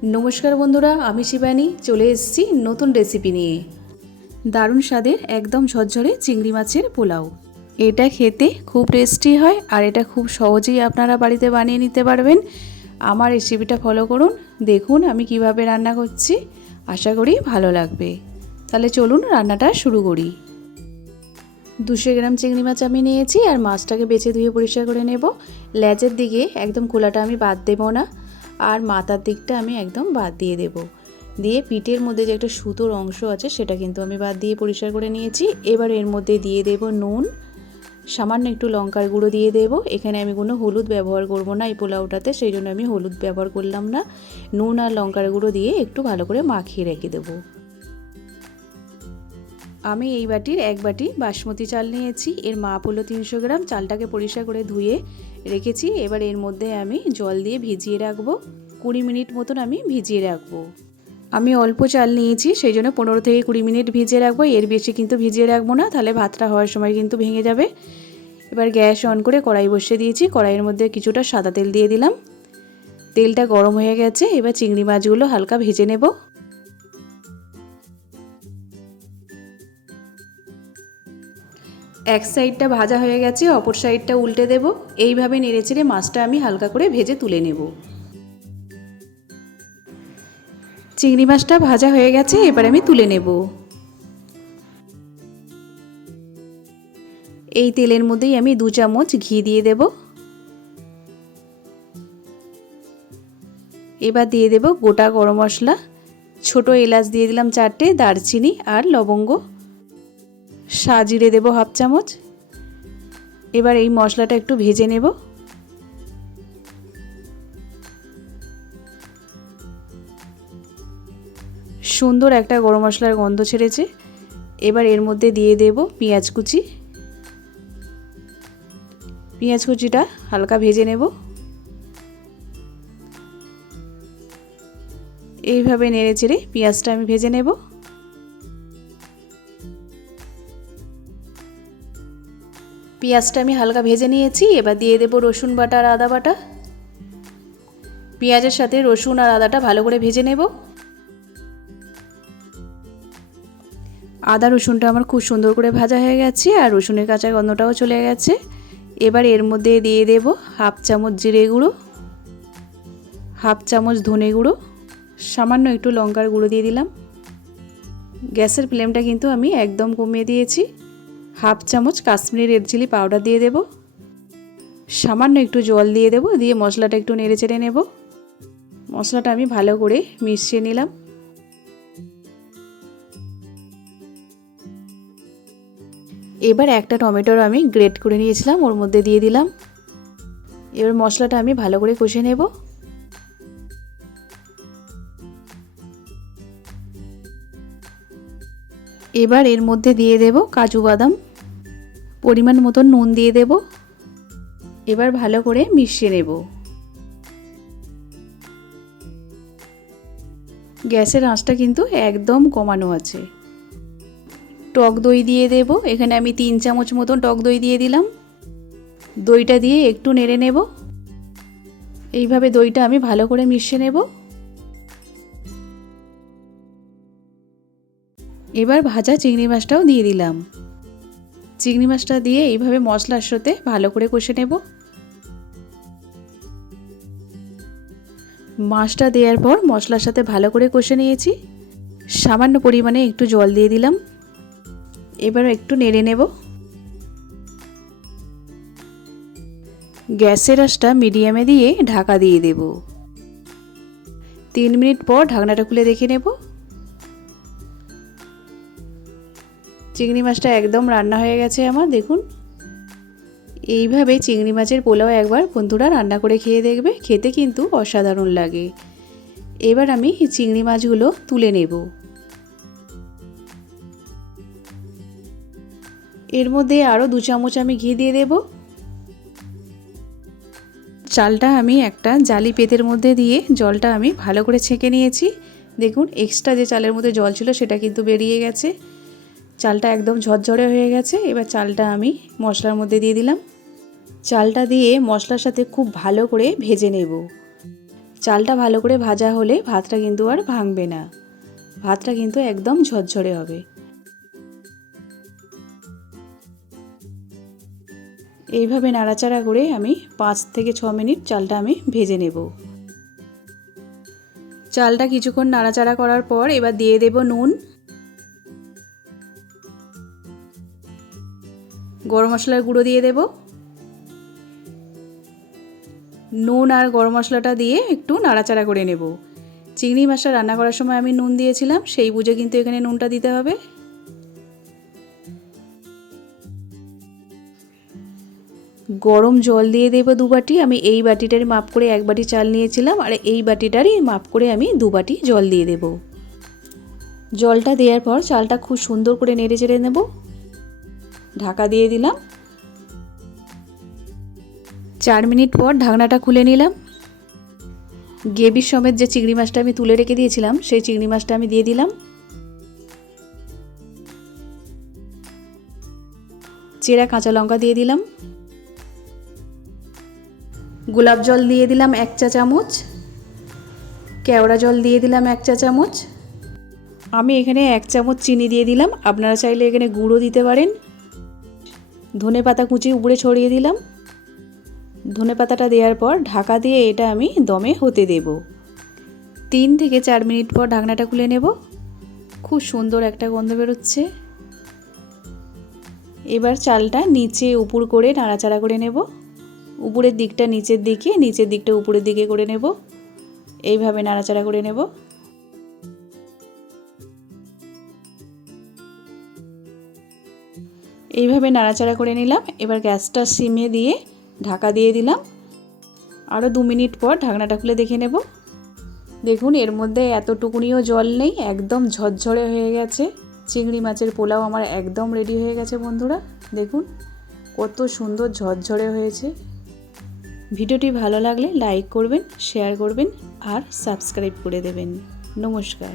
नमस्कार बंधुरा आमी शिबानी चले एसेছি नतून रेसिपि निये दारुण स्वादेर एकदम झरझरे चिंगड़ी माछेर पोलाव। एटा खेते खूब टेस्टी हय और एटा खूब सहजेई आपनारा बाड़ीते बानिये निते पारबेन। आमार रेसिपिटा फलो करुन, देखुन आमी किभाबे रान्ना करछि। आशा करी भालो लागबे। ताहले चलुन रान्नाटा शुरू करी। 200 ग्राम चिंगड़ी माछ आमी नियेछि और माछटाके बेचे धुए परिष्कार करे नेब। लेजेर दिके एकदम खोलाटा आमी बाद देब ना और माथार दिकटा आमी एकदम बाद दिए देब। दिए पिठेर मध्य जे एकटा सुतोर अंश आछे सेटा किन्तु आमी बाद दिए परिष्कार करे नियेछि। एबार एर मध्य दिए देब नुन, सामान्य एकटु लंकार गुঁড়ো दिए देब। एखाने आमी कोनो हलुद व्यवहार करब ना, এই পোলাওটাতে সেই জন্য আমি হলুদ ব্যবহার করলাম না। নুন আর লঙ্কার গুঁড়ো দিয়ে একটু ভালো করে মাখিয়ে রেখে দেব। আমি এই বাটির এক বাটি বাসমতি চাল নিয়েছি। এর মাপ হলো 300 গ্রাম। চালটাকে পরিষ্কার করে ধুয়ে রেখেছি। এবার এর মধ্যে আমি জল দিয়ে ভিজিয়ে রাখবো। 20 মিনিট মতন আমি ভিজিয়ে রাখবো। আমি অল্প চাল নিয়েছি সেই জন্য 15 থেকে 20 মিনিট ভিজিয়ে রাখবো। এর বেশি কিন্তু ভিজিয়ে রাখবো না, তাহলে ভাতটা হওয়ার সময় কিন্তু ভেঙে যাবে। এবার গ্যাস অন করে কড়াই বসিয়ে দিয়েছি। কড়াইয়ের মধ্যে কিছুটা সাদা তেল দিয়ে দিলাম। তেলটা গরম হয়ে গেছে। এবার চিংড়ি মাছগুলো হালকা ভেজে নেব। এক সাইডটা ভাজা হয়ে গেছে, অপর সাইডটা উল্টে দেব। এইভাবে নেড়েচেড়ে মাছটা আমি হালকা করে ভেজে তুলে নেব। চিংড়ি মাছটা ভাজা হয়ে গেছে, এবার আমি তুলে নেব। এই তেলের মধ্যেই আমি 2 চামচ ঘি দিয়ে দেব। এবার দিয়ে দেব গোটা গরম মশলা, ছোট এলাচ দিয়ে দিলাম 4টে, দারচিনি আর লবঙ্গ, সাজিরে দেব হাফ চামচ। এবার এই মশলাটা একটু ভেজে নেব। সুন্দর একটা গরম মশলার গন্ধ ছেড়েছে। এবার এর মধ্যে দিয়ে দেব পেঁয়াজ কুচি। পেঁয়াজ কুচিটা হালকা ভেজে নেব। এইভাবে নেড়েচেড়ে পেঁয়াজটা আমি ভেজে নেব। পেঁয়াজটা আমি হালকা ভেজে নিয়েছি। এবার দিয়ে দেব রসুন বাটা আর আদা বাটা। পেঁয়াজের সাথে রসুন আর আদাটা ভালো করে ভেজে নেব। আদা রসুনটা আমার খুব সুন্দর করে ভাজা হয়ে গেছে আর রসুনের কাঁচা গন্ধটাও চলে গেছে। এবার এর মধ্যে দিয়ে দেব হাফ চামচ জিরে গুঁড়ো, হাফ চামচ ধনে গুঁড়ো, সামান্য একটু লঙ্কার গুঁড়ো দিয়ে দিলাম। গ্যাসের ফ্লেমটা কিন্তু আমি একদম কমিয়ে দিয়েছি। হাফ চামচ কাশ্মীরি রেড চিলি পাউডার দিয়ে দেব। সামান্য একটু জল দিয়ে দেব। দিয়ে মশলাটা একটু নেড়ে চেড়ে নেব। মশলাটা আমি ভালো করে মিশিয়ে নিলাম। এবার একটা টমেটোর আমি গ্রেট করে নিয়েছিলাম, ওর মধ্যে দিয়ে দিলাম। এবার মশলাটা আমি ভালো করে কষে নেব। এবার এর মধ্যে দিয়ে দেব কাজু বাদাম, পরিমাণ মতো নুন দিয়ে দেব। এবার ভালো করে মিশিয়ে নেব। গ্যাসের আঁচটা কিন্তু একদম কমানো আছে। টক দই দিয়ে দেব। এখানে আমি 3 চামচ মতন টক দই দিয়ে দিলাম। দইটা দিয়ে একটু নেড়ে নেব। এইভাবে দইটা আমি ভালো করে মিশিয়ে নেব। এবার ভাজা চিংড়ি মাছটাও দিয়ে দিলাম। চিংড়ি মাছটা দিয়ে এইভাবে মশলার সাথে ভালো করে কষে নেব। মাছটা দেওয়ার পর মশলার সাথে ভালো করে কষে নিয়েছি। সামান্য পরিমাণে একটু জল দিয়ে দিলাম। এবার একটু নেড়ে নেব। গ্যাসের আঁচটা মিডিয়ামে দিয়ে ঢাকা দিয়ে দেব। 3 মিনিট পর ঢাকনাটা খুলে দেখে নেব। চিংড়ি মাছটা একদম রান্না হয়ে গেছে আমার, দেখুন। এইভাবে চিংড়ি মাছের পোলাও একবার বন্ধুরা রান্না করে খেয়ে দেখবে, খেতে কিন্তু অসাধারণ লাগে। এবার আমি চিংড়ি মাছগুলো তুলে নেব। এর মধ্যে আরও 2 চামচ আমি ঘি দিয়ে দেব। চালটা আমি একটা জালি পেতের মধ্যে দিয়ে জলটা আমি ভালো করে ছেঁকে নিয়েছি। দেখুন এক্সট্রা যে চালের মধ্যে জল ছিল সেটা কিন্তু বেরিয়ে গেছে। চালটা একদম ঝরঝরে হয়ে গেছে। এবার চালটা আমি মশলার মধ্যে দিয়ে দিলাম। চালটা দিয়ে মশলার সাথে খুব ভালো করে ভেজে নেব। চালটা ভালো করে ভাজা হলে ভাতটা কিন্তু আর ভাঙবে না, ভাতটা কিন্তু একদম ঝরঝরে হবে। এইভাবে নাড়াচাড়া করে আমি 5 থেকে 6 মিনিট চালটা আমি ভেজে নেব। চালটা কিছুক্ষণ নাড়াচাড়া করার পর এবার দিয়ে দেব নুন, গরম মশলার গুঁড়ো দিয়ে দেব। নুন আর গরম মশলাটা দিয়ে একটু নাড়াচাড়া করে নেব। চিংড়ি মাছটা রান্না করার সময় আমি নুন দিয়েছিলাম, সেই বুঝে কিন্তু এখানে নুনটা দিতে হবে। গরম জল দিয়ে দেব 2 বাটি। আমি এই বাটিটারই মাপ করে 1 বাটি চাল নিয়েছিলাম, আর এই বাটিটারই মাপ করে আমি 2 বাটি জল দিয়ে দেব। জলটা দেওয়ার পর চালটা খুব সুন্দর করে নেড়ে চেড়ে নেব। ঢাকা দিয়ে দিলাম। 4 মিনিট পর ঢাকনাটা খুলে নিলাম। গ্রেভির সমেত যে চিংড়ি মাছটা আমি তুলে রেখে দিয়েছিলাম সেই চিংড়ি মাছটা আমি দিয়ে দিলাম। চেরা কাঁচা লঙ্কা দিয়ে দিলাম। গোলাপ জল দিয়ে দিলাম 1 চা চামচ। কেওড়া জল দিয়ে দিলাম 1 চা চামচ। আমি এখানে 1 চামচ চিনি দিয়ে দিলাম, আপনারা চাইলে এখানে গুঁড়ো দিতে পারেন। ধনে পাতা কুচি উপরে ছড়িয়ে দিলাম। ধনে পাতাটা দেওয়ার পর ঢাকা দিয়ে এটা আমি দমে হতে দেব। 3 থেকে 4 মিনিট পর ঢাকনাটা খুলে নেব। খুব সুন্দর একটা গন্ধ বেরোচ্ছে। এবার চালটা নিচে উপর করে নাড়াচাড়া করে নেব। উপরের দিকটা নিচের দিকে, নিচের দিকটা উপরের দিকে করে নেব। এইভাবে নাড়াচাড়া করে নেব। এইভাবে নাড়াচাড়া করে নিলাম। এবার গ্যাসটা সিমে দিয়ে ঢাকা দিয়ে দিলাম। আরও 2 মিনিট পর ঢাকনাটা খুলে দেখে নেব। দেখুন এর মধ্যে এতটুকুনিও জল নেই, একদম ঝরঝরে হয়ে গেছে। চিংড়ি মাছের পোলাও আমার একদম রেডি হয়ে গেছে বন্ধুরা। দেখুন কত সুন্দর ঝরঝরে হয়েছে। ভিডিওটি ভালো লাগলে লাইক করবেন, শেয়ার করবেন আর সাবস্ক্রাইব করে দেবেন। নমস্কার।